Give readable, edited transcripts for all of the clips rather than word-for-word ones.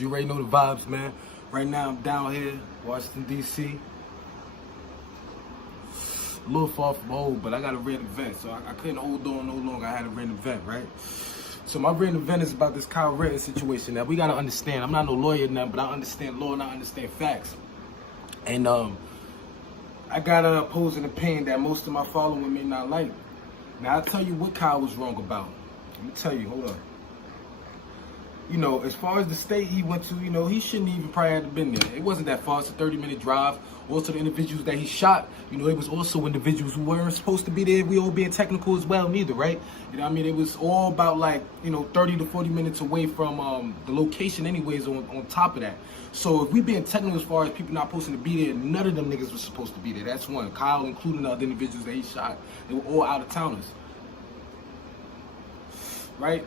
You already know the vibes, man. Right now, I'm down here, Washington, D.C. A little far from home, but I got a RandomVent, so I couldn't hold on no longer. I had a RandomVent, right? So my RandomVent is about this Kyle Rittenhouse situation. Now, we got to understand, I'm not no lawyer or nothing, but I understand law and I understand facts. And I got an opposing opinion that most of my following may not like. Now, I'll tell you what Kyle was wrong about. Let me tell you, hold on. You know, as far as the state he went to, you know, he shouldn't even probably have been there. It wasn't that far. It's a 30-minute drive. Also, the individuals that he shot, you know, it was also individuals who weren't supposed to be there. We all being technical as well, neither, right? You know what I mean? It was all about, like, you know, 30 to 40 minutes away from the location anyways on top of that. So if we being technical as far as people not supposed to be there, none of them niggas was supposed to be there. That's one. Kyle, including the other individuals that he shot, they were all out-of-towners. Right?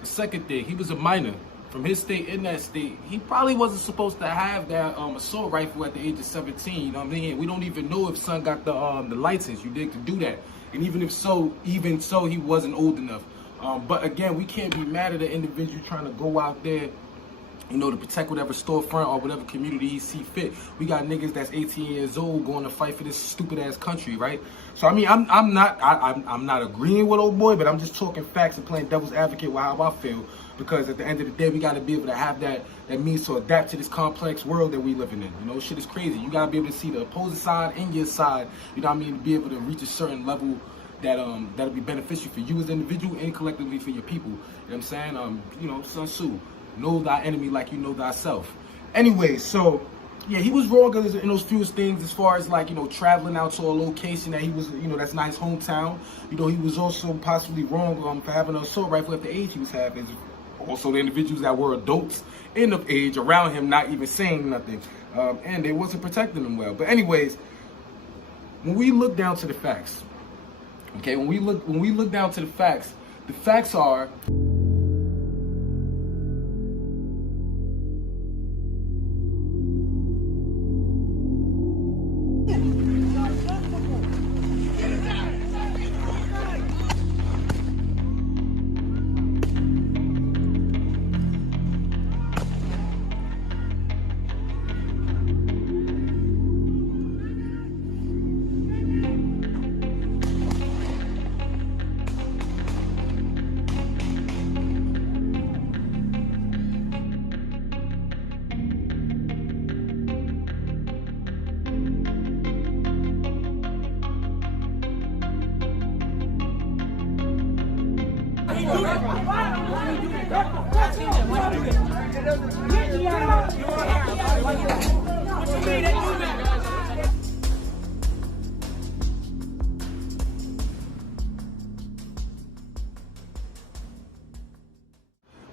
The second thing, he was a minor. From his state, in that state, he probably wasn't supposed to have that assault rifle at the age of 17. You know what I mean? We don't even know if son got the license, you dig, to do that. And even so, he wasn't old enough. But again, we can't be mad at an individual trying to go out there, you know, to protect whatever storefront or whatever community he see fit. We got niggas that's 18 years old going to fight for this stupid ass country, right? So I mean, I'm not agreeing with old boy, but I'm just talking facts and playing devil's advocate with how I feel. Because at the end of the day, we got to be able to have that means to adapt to this complex world that we living in. You know, shit is crazy. You got to be able to see the opposing side and your side. You know what I mean? To be able to reach a certain level that that'll be beneficial for you as an individual and collectively for your people. You know what I'm saying? You know, Sun Tzu, know thy enemy like you know thyself. Anyway, so yeah, he was wrong in those few things as far as, like, you know, traveling out to a location that he was, you know, that's not his hometown. You know, he was also possibly wrong for having an assault rifle at the age he was having. Also, the individuals that were adults in of age around him not even saying nothing, and they wasn't protecting him well. But anyways, when we look down to the facts, okay, when we look down to the facts are.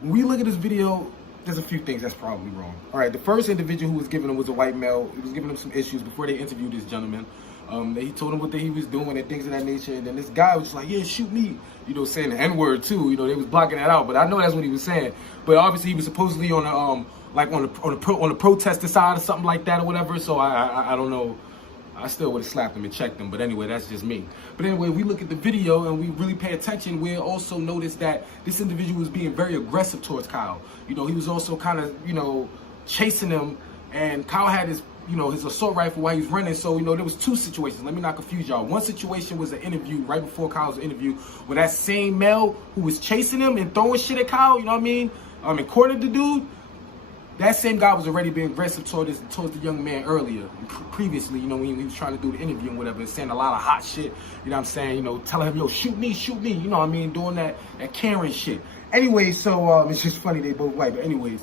When we look at this video, there's a few things that's probably wrong. All right, the first individual who was giving him was a white male. He was giving him some issues before they interviewed this gentleman. He told him what he was doing and things of that nature. And then this guy was just like, yeah, shoot me. You know, saying the N-word too. You know, they was blocking that out. But I know that's what he was saying. But obviously he was supposedly on the protester side or something like that or whatever. So I don't know. I still would have slapped him and checked him, but anyway, that's just me. But anyway, we look at the video and we really pay attention. We also notice that this individual was being very aggressive towards Kyle. You know, he was also kind of, you know, chasing him, and Kyle had his, you know, his assault rifle while he was running. So, you know, there was two situations. Let me not confuse y'all. One situation was an interview right before Kyle's interview where that same male who was chasing him and throwing shit at Kyle, you know what I mean, and cornered the dude. That same guy was already being aggressive towards the young man earlier, previously, you know, when he was trying to do the interview and whatever, and saying a lot of hot shit, you know what I'm saying, you know, telling him, yo, shoot me, you know what I mean, doing that Karen shit. Anyway, so it's just funny they both white, but anyways,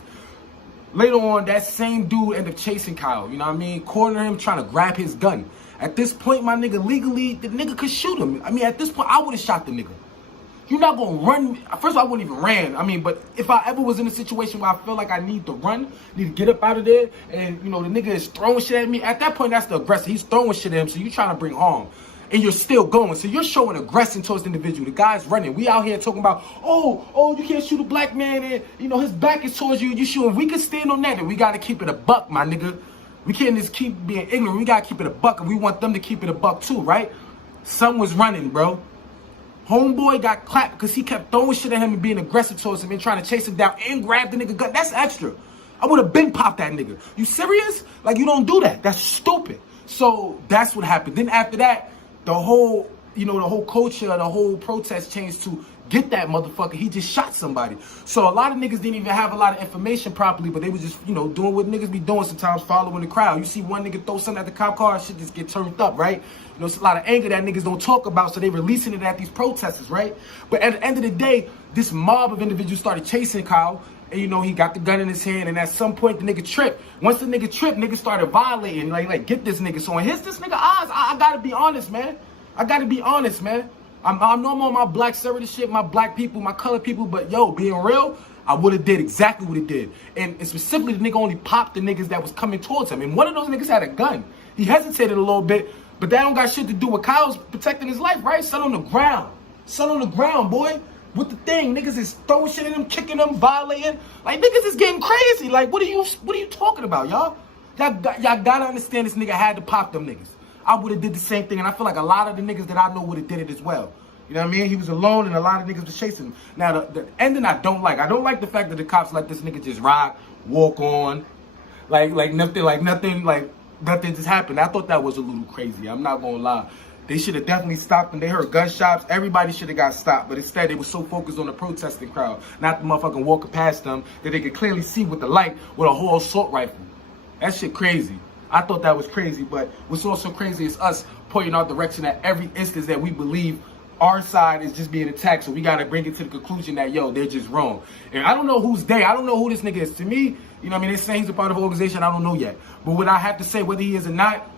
later on, that same dude ended up chasing Kyle, you know what I mean, cornering him, trying to grab his gun. At this point, my nigga, legally, the nigga could shoot him. I mean, at this point, I would have shot the nigga. You're not gonna run. First of all, I wouldn't even ran. I mean, but if I ever was in a situation where I feel like I need to run, need to get up out of there, and, you know, the nigga is throwing shit at me, at that point, that's the aggressor. He's throwing shit at him, so you're trying to bring harm. And you're still going. So you're showing aggression towards the individual. The guy's running. We out here talking about, oh, you can't shoot a black man, and, you know, his back is towards you, you shooting. We can stand on that, and we gotta keep it a buck, my nigga. We can't just keep being ignorant. We gotta keep it a buck, and we want them to keep it a buck too, right? Son was running, bro. Homeboy got clapped because he kept throwing shit at him and being aggressive towards him and trying to chase him down and grab the nigga gun. That's extra. I would have been popped that nigga. You serious? Like, you don't do that. That's stupid. So that's what happened. Then after that, the whole, the whole culture, the whole protest changed to get that motherfucker. He just shot somebody. So a lot of niggas didn't even have a lot of information properly, but they was just, doing what niggas be doing sometimes, following the crowd. You see one nigga throw something at the cop car, shit just get turned up, right? It's a lot of anger that niggas don't talk about, so they releasing it at these protesters, right? But at the end of the day, this mob of individuals started chasing Kyle, and he got the gun in his hand, and at some point the nigga tripped. Once the nigga tripped, niggas started violating, like get this nigga. So in this nigga eyes, I gotta be honest, man. I'm on my black service shit, my black people, my colored people, but yo, being real, I would have did exactly what he did. And specifically, the nigga only popped the niggas that was coming towards him. And one of those niggas had a gun. He hesitated a little bit, but that don't got shit to do with Kyle's protecting his life, right? Son on the ground. Son on the ground, boy. With the thing, niggas is throwing shit at him, kicking them, violating. Like, niggas is getting crazy. Like, what are you talking about, y'all? Y'all gotta understand this nigga had to pop them niggas. I would have did the same thing, and I feel like a lot of the niggas that I know would have did it as well. You know what I mean? He was alone, and a lot of niggas was chasing him. Now, the ending I don't like. I don't like the fact that the cops let this nigga just ride, walk on, like nothing just happened. I thought that was a little crazy. I'm not gonna lie. They should have definitely stopped him. They heard gunshots. Everybody should have got stopped, but instead they were so focused on the protesting crowd, not the motherfucking walking past them, that they could clearly see with the light with a whole assault rifle. That shit crazy. I thought that was crazy, but what's also crazy is us pointing our direction at every instance that we believe our side is just being attacked, so we gotta bring it to the conclusion that, yo, they're just wrong. And I don't know who's they. I don't know who this nigga is. To me, they're saying he's a part of an organization. I don't know yet. But what I have to say, whether he is or not,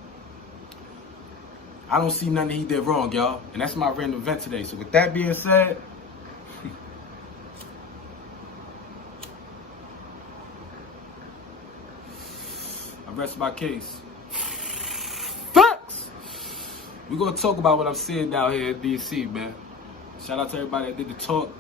I don't see nothing he did wrong, y'all. And that's my random vent today. So with that being said, I rest my case. We're going to talk about what I'm seeing down here in DC, man. Shout out to everybody that did the talk.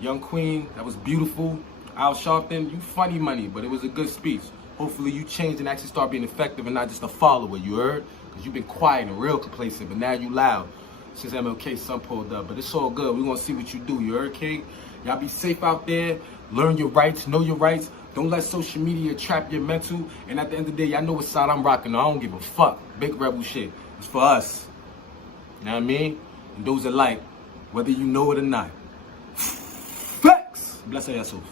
Young Queen, that was beautiful. Al Sharpton, you funny money, but it was a good speech. Hopefully you change and actually start being effective and not just a follower, you heard? Because you've been quiet and real complacent, but now you loud since MLK's son pulled up. But it's all good. We're going to see what you do, you heard, King? Y'all be safe out there. Learn your rights. Know your rights. Don't let social media trap your mental. And at the end of the day, y'all know what side I'm rocking. I don't give a fuck. Big rebel shit. It's for us. You know what I mean? And those that like, whether you know it or not. Flex! Bless yourself.